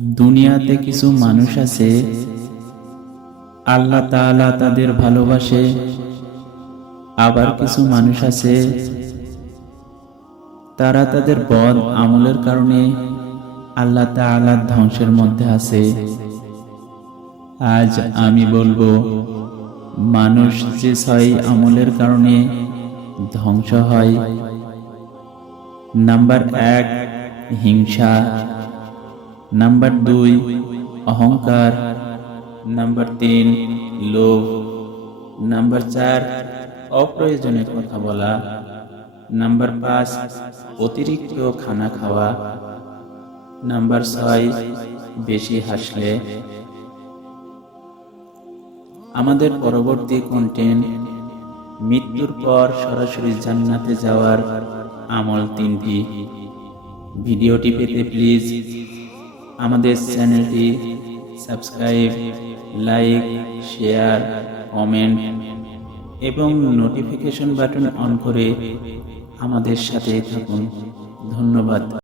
দুনিয়াতে কিছু মানুষ আছে, আল্লাহ তাআলা তাদের ভালোবাসে। আবার কিছু মানুষ আছে, তারা তাদের বদ আমলের কারণে আল্লাহ তাআলার ধ্বংসের মধ্যে আছে। আজ আমি বলব, মানুষ যে ছয় আমলের কারণে ধ্বংস হয়, নাম্বার এক হিংসা। নাম্বার দুই, অহংকার। নাম্বার তিন, লোভ। নাম্বার চার, অপ্রয়োজনীয় কথা বলা। নাম্বার পাঁচ, অতিরিক্ত খানা খাওয়া। নাম্বার ছয়, বেশি হাসলে। আমাদের পরবর্তী কন্টেন্ট মৃত্যুর পর সরাসরি জান্নাতে যাওয়ার আমল তিনটি। ভিডিওটি পেতে প্লিজ আমাদের চ্যানেলটি সাবস্ক্রাইব, লাইক, শেয়ার, কমেন্ট এবং নোটিফিকেশন বাটন অন করে আমাদের সাথে থাকুন। ধন্যবাদ।